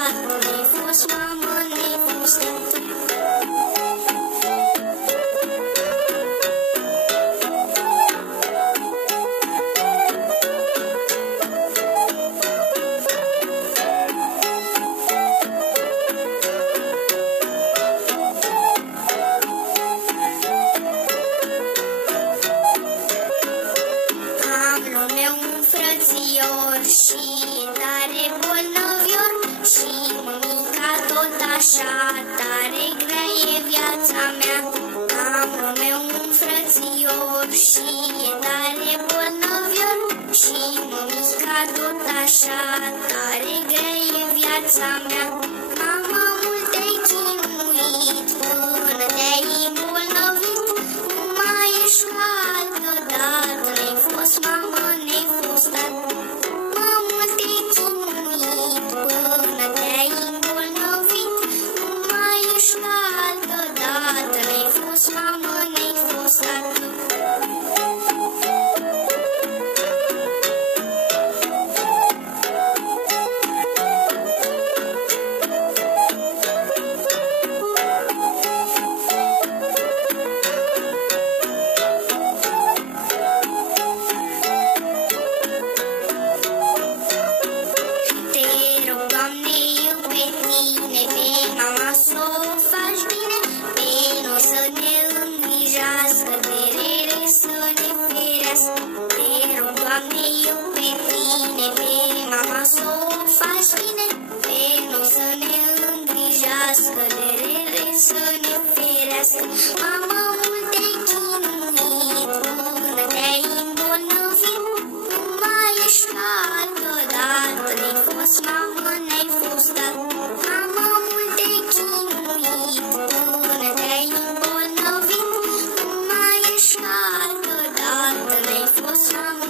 odată, ne-ai fost mamă, ne-ai fost tată. Am lumea un frățior și tare bolnăvior și mămica tot așa, tare grea e viața mea. Am lumea un frățior și tare bolnăvior și mămica tot așa, tare grea e viața mea. Mama, mult te-ai chinuit până te-ai îmbolnăvit, nu mai ești ca altădată, ne-ai fost mamă, ne-ai fost tată. Mă, mult te-ai chinuit până te-ai îmbolnăvit, nu mai ești ca altădată, ne-ai fost mamă, ne-ai fost tată. Te rog, Doamne, eu pe Tine, pe mama s-o faci bine, pe noi să ne îngrijească, de rele să ne ferească. Te rog, Doamne, eu pe Tine, pe mama s-o faci bine, pe noi să ne îngrijească, de rele să ne ferească. Mama, mult te-ai chinuit până te-ai îmbolnăvit, nu mai ești ca altădată, ne-ai fost mamă, ne-ai fost tată. Mama, mult te-ai chinuit până te-ai îmbolnăvit, nu mai ești ca altădată, ne-ai fost mamă,